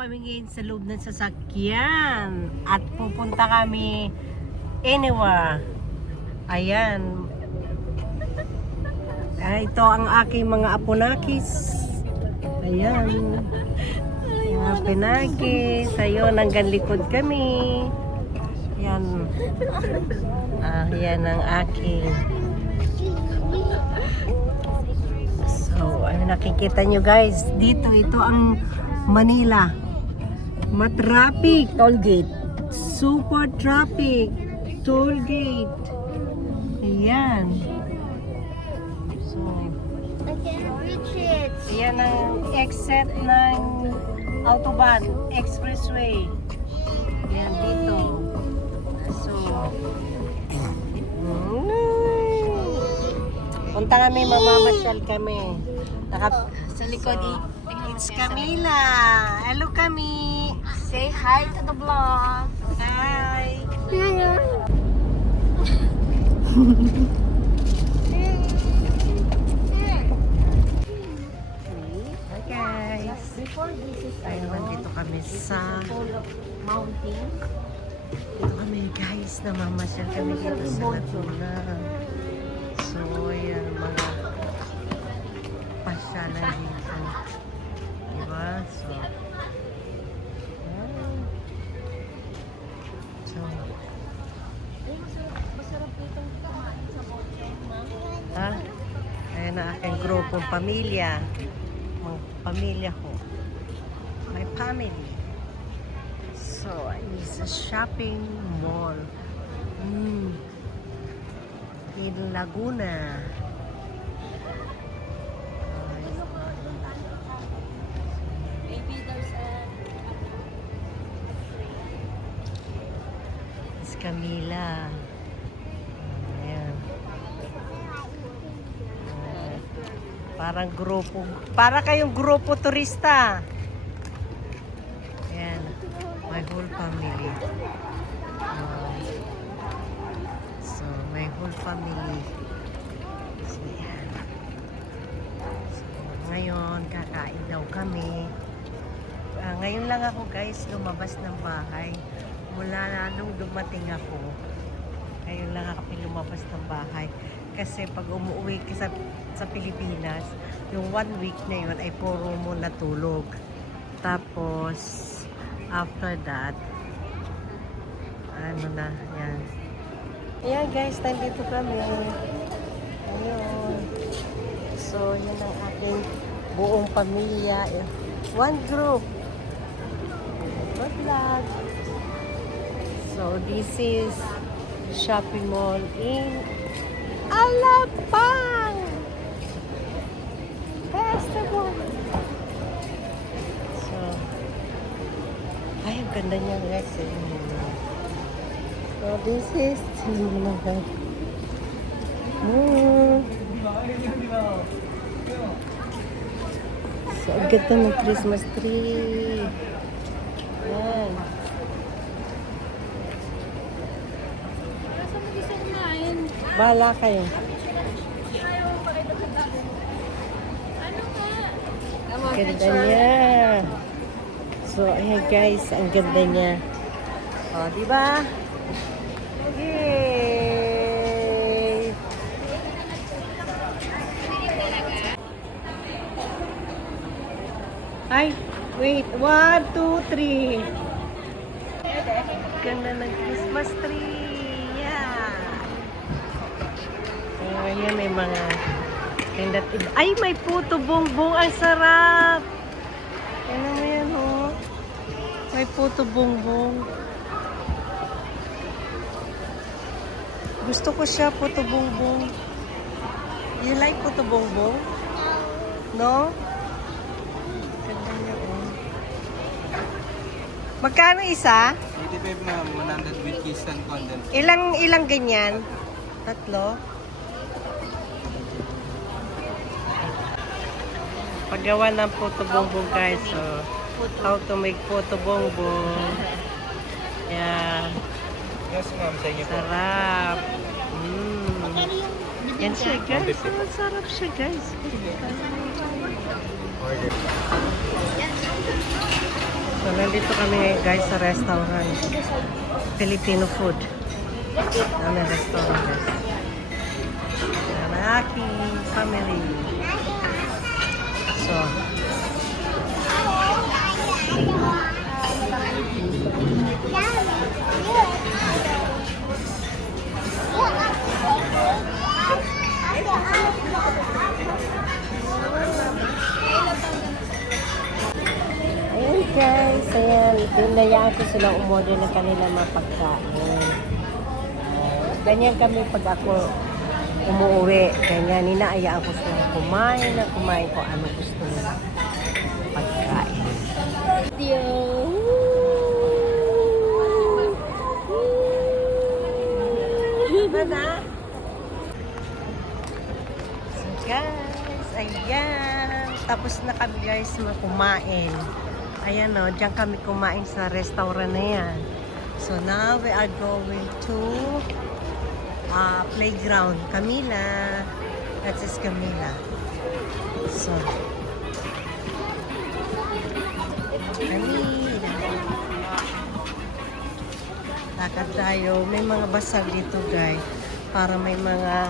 kami ngayon sa loob ng sasakyan at pupunta kami anywhere. Ayan. Ito ang aking mga apunakis. Ayan. Mga pinakis. Ayun, hanggang likod kami. Yan. Yan ang aking. So, nakikita nyo guys, dito, ito ang Manila. Matraffic. Toll gate. Super traffic. Toll gate. Ayan. So, ayan ang exit ng Autobahn Expressway. Ayan dito. So, punta kami, mamamasyal kami. Sa likod, it's Camila. Hello, Cami. Say hi to the vlog. Hi. Hi, guys. Before this is Ayun, nandito kami sa... full of mountain. Dito kami, guys. Namamasyal kami dito sa Laguna. So, ayan, mga pasyalan dito. Diba? So, Masarap itong kumain sa mountain, ma. ayan na aking grupong pamilya. Mga pamilya ko. My family. So, it's a shopping mall. In Laguna. Maybe there's a... It's Camila. Ayan. Parang grupo. Para kayong grupo turista. Ayan. My whole family. So, my whole family. So, ayan. So, ngayon, kakain daw kami. Ngayon lang ako guys, lumabas ng bahay. Mula na nung dumating ako. Ngayon lang ako lumabas ng bahay. Kasi pag umuwi ka sa Pilipinas, yung 1 week na yun ay puro mo natulog. Tapos, after that, ano na, yan. Ayan guys, nandito kami. Ayun. So, yun ang aking buong pamilya. One group. Good vlog. So, this is shopping mall in Alabang Festival. So, ay, ang ganda niya guys. So, this is So, ang ganda ng Christmas tree. Yan. Saan mo gusto kumain? Bahala kayo. Ano Ang ganda niya. So, ayan guys, ang ganda niya. O, di ba? Yay! Ay, wait. 1, 2, 3. Ganda ng Christmas tree. Yeah. So, ayan, may mga ay, may puto bongbong. Ang sarap. Ano mo yan, oh. May puto bongbong. Gusto ko siya, puto bongbong. You like puto bongbong? No? Ganda niya, oh. Magkano isa? 85 ma'am, 100 with kiss and condensed. Ilang ganyan? 3? Paggawa ng puto bongbong guys. So, how to make puto bongbong. Yeah. Yes ma'am, sa inyo po. Sarap. Yan siya guys. 150 po. Oh, sarap siya guys. Order pa. So, nandito kami ngayon guys sa restaurant. Filipino food. Ano restaurant guys. Ang aking family. So, ayun guys, ayan. Dinayaan ko sila umorder ng kanilang mga pagkain. Ganyan kami pag ako umuwi. Ganyan, ninaayaan ko sila kumain kung ano gusto nila pagkain. Mana? So guys, ayan. Tapos na kami guys kumain. Ayan o, diyan kami kumain sa restaurant na yan. So now we are going to playground. Camila. That is Camila. So, Camila. Lakad tayo. May mga basag dito guys. Para may mga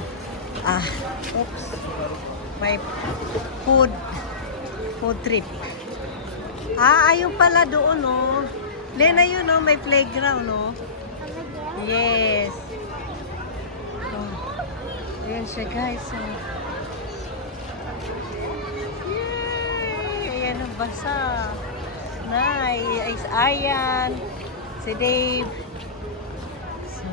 oops. May food trip. Ayun pala doon, no? Lena, yun, no? May playground, no? Yes. Oh. Ayan siya, guys. Oh. Yay! Ayan ang basa. Nice. Ayan. Si Dave. So.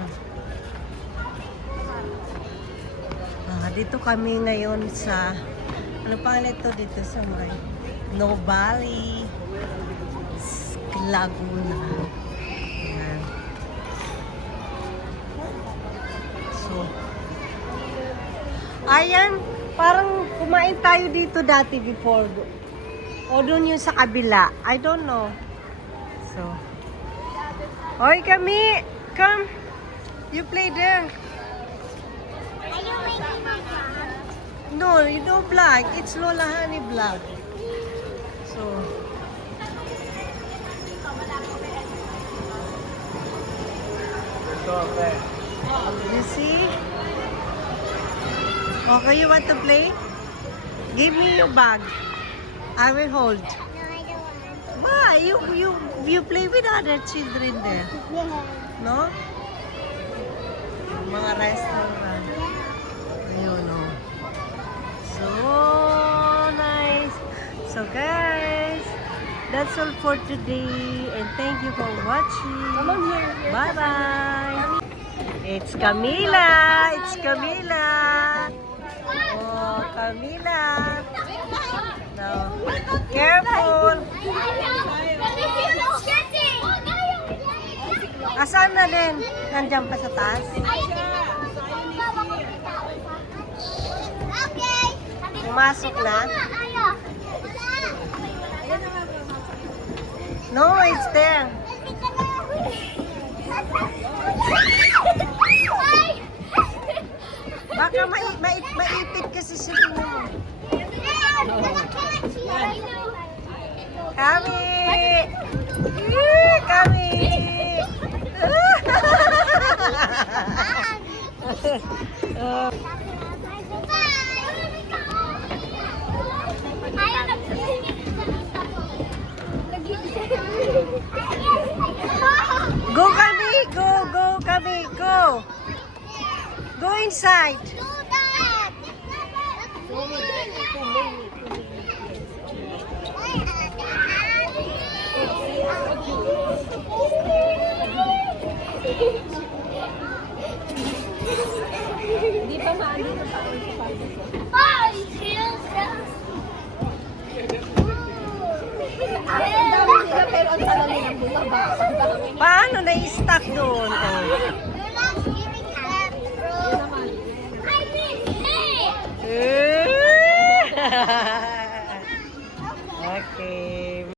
Dito kami ngayon sa ano pangalan ito dito sa may No Valley Laguna. Ayan. So, ayan, parang kumain tayo dito dati before. O doon yung sa kabila. I don't know. So, hoy kami, come. You play there. No, you don't vlog. It's Lola Honey vlog. So, you see? Okay, you want to play? Give me your bag. I will hold. No, I don't want. Why? You play with other children there. No? Mga restaurant. Ayun, no. So nice. So guys, that's all for today. And thank you for watching. Come on here. Bye-bye. It's Camila. It's Camila. Oh, Camila. No. Careful. Asan na din? Nandiyan pa sa taas? Pumasok na? No, it's there. Baka maipit kasi sila mo. Kami! Kami! Go kami! Go kami! Go! Go inside! Di pa maano na pa ako sa pero ang tala nilang bumaba. Paano na-stuck doon? Oh. Eh!